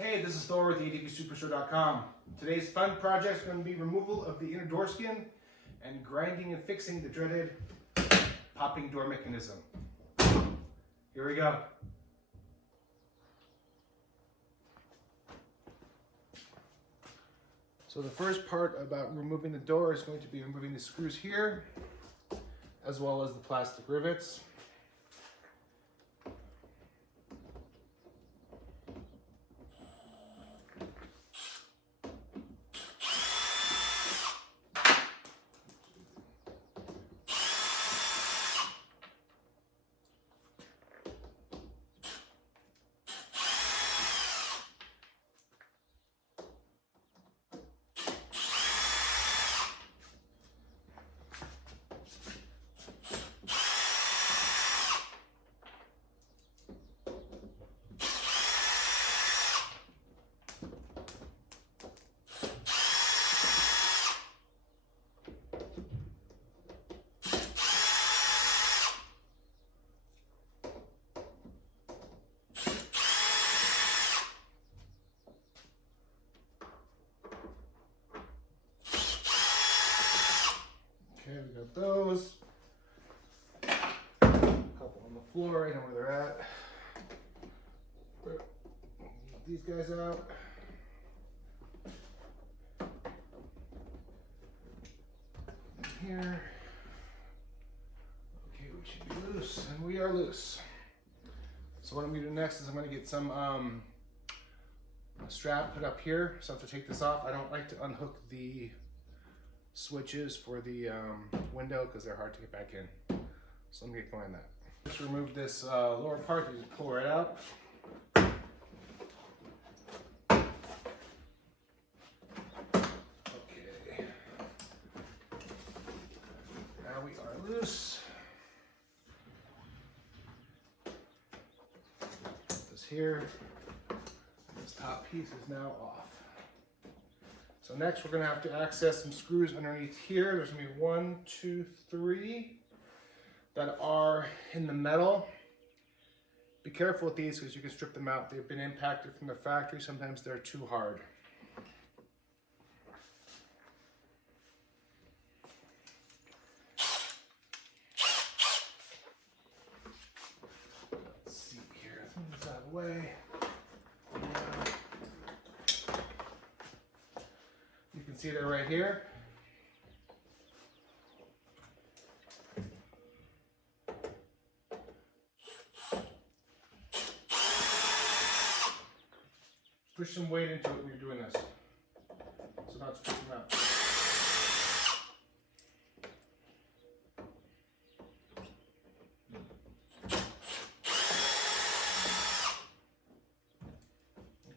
Hey, this is Thor with the ATVSuperstore.com. Today's fun project is going to be removal of the inner door skin and grinding and fixing the dreaded popping door mechanism. Here we go. So the first part about removing the door is going to be removing the screws here, as well as the plastic rivets. Okay, we got those. A couple on the floor, I know where they're at. Get these guys out. Here. Okay, we should be loose, and we are loose. So what I'm going to do next is I'm going to get some strap put up here. So I have to take this off. I don't like to unhook the switches for the window because they're hard to get back in. So let me get going on that. Just remove this lower part. You just pull right out. Okay. Now we are loose. This here. This top piece is now off. So next we're going to have to access some screws underneath here. There's going to be 1, 2, 3 that are in the metal. Be careful with these because you can strip them out. They've been impacted from the factory. Sometimes they're too hard. Let's see here. Let's move this out of the way. You can see they're right here. Push some weight into it when you're doing this, so not strip them out.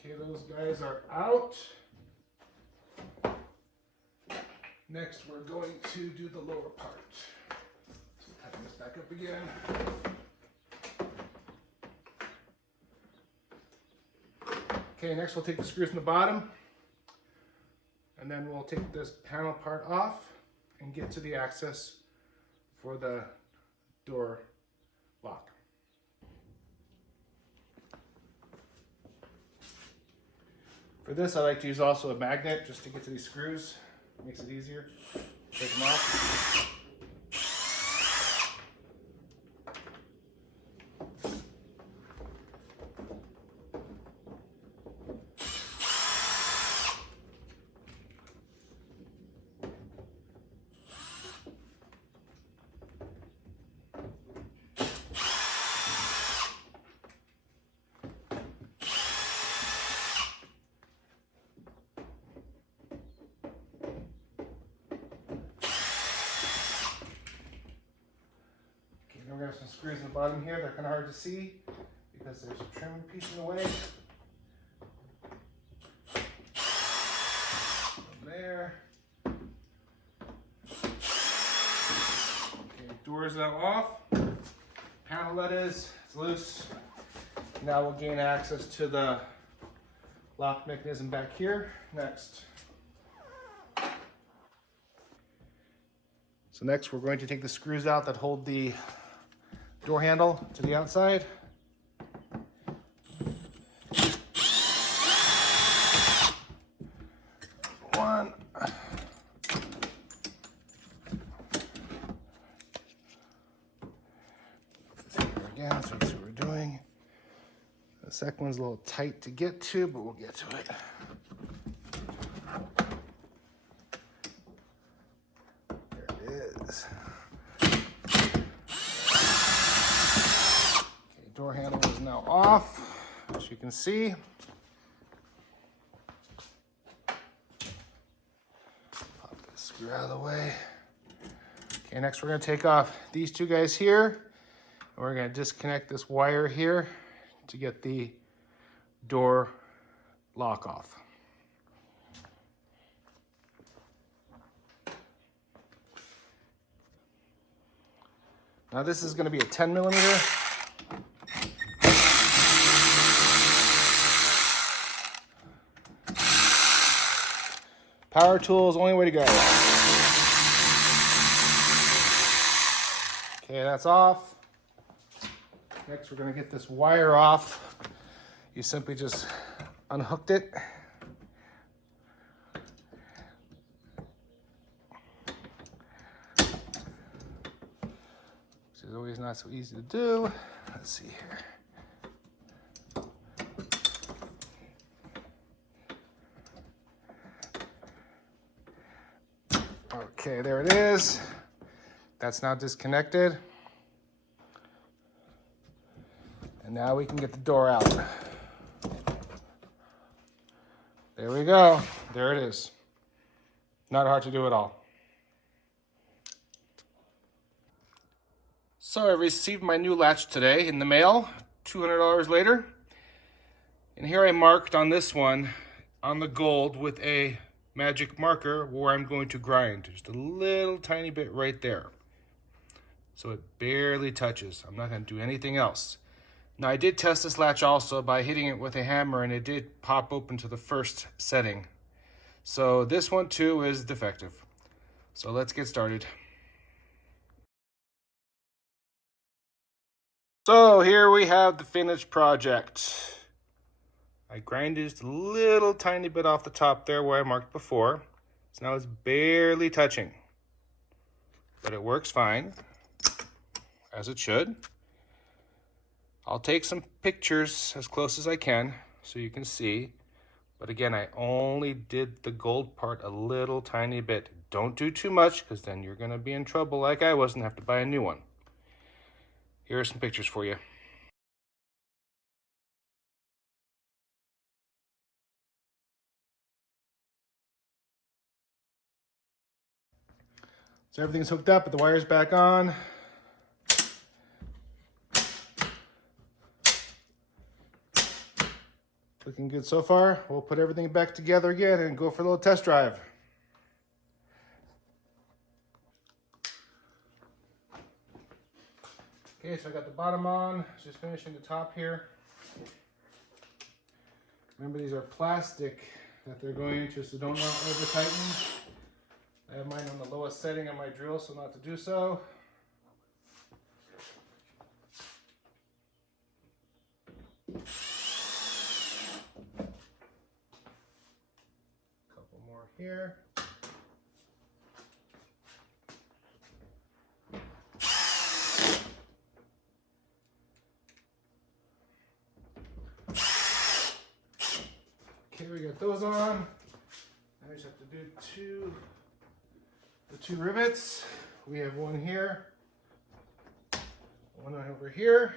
Okay, those guys are out. Next, we're going to do the lower part. So tighten this back up again. Okay, next we'll take the screws from the bottom, and then we'll take this panel part off and get to the access for the door lock. For this, I like to use also a magnet just to get to these screws. Makes it easier. Take them off. We're going to have some screws in the bottom here. They're kind of hard to see because there's a trim piece in the way. There. Okay, door's now off. Panel that is, it's loose. Now we'll gain access to the lock mechanism back here. Next. So next we're going to take the screws out that hold the door handle to the outside. Okay, second one's a little tight to get to, but we'll get to it. There it is. Okay, door handle is now off, as you can see. Pop this screw out of the way. Okay, next we're going to take off these two guys here. And we're going to disconnect this wire here to get the door lock off. Now this is going to be a 10 millimeter. Power tool is the only way to go. Okay, that's off. Next, we're going to get this wire off. You simply just unhooked it. Which is always not so easy to do. Let's see here. Okay, there it is. That's now disconnected. And now we can get the door out. There we go. There it is. Not hard to do at all. So I received my new latch today in the mail, $200 later. And here I marked on this one, on the gold, with a magic marker where I'm going to grind. Just a little tiny bit right there. So it barely touches. I'm not going to do anything else. Now I did test this latch also by hitting it with a hammer, and it did pop open to the first setting. So this one too is defective. So let's get started. So here we have the finished project. I grinded just a little tiny bit off the top there where I marked before. So now it's barely touching. But it works fine, as it should. I'll take some pictures as close as I can so you can see. But again, I only did the gold part a little tiny bit. Don't do too much, because then you're going to be in trouble like I was and have to buy a new one. Here are some pictures for you. So everything's hooked up, but the wire's back on. Looking good so far. We'll put everything back together again and go for a little test drive. Okay, so I got the bottom on, just finishing the top here. Remember, these are plastic that they're going into, so don't over tighten. I have mine on the lowest setting on my drill, so not to do so. Couple more here. Okay, we got those on. Now we just have to do the two rivets. We have one here, one over here.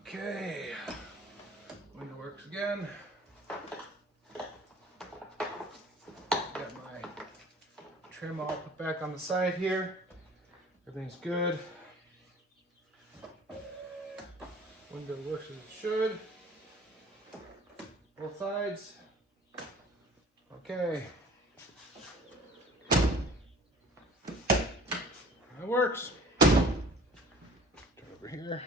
Okay, window works again. Got my trim all put back on the side here. Everything's good. Window works as it should. Both sides. Okay. That works. Turn over here.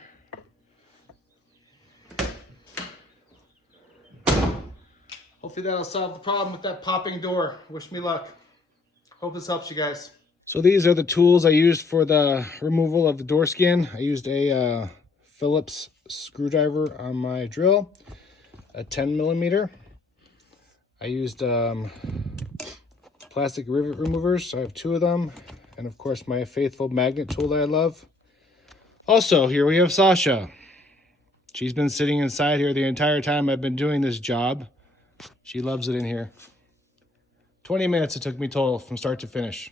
Hopefully that'll solve the problem with that popping door. Wish me luck. Hope this helps you guys. So these are the tools I used for the removal of the door skin. I used a Phillips screwdriver on my drill, a 10 millimeter. I used plastic rivet removers, so I have two of them, and of course my faithful magnet tool that I love. Also, here we have Sasha. She's been sitting inside here the entire time I've been doing this job. She loves it in here. 20 minutes it took me total from start to finish.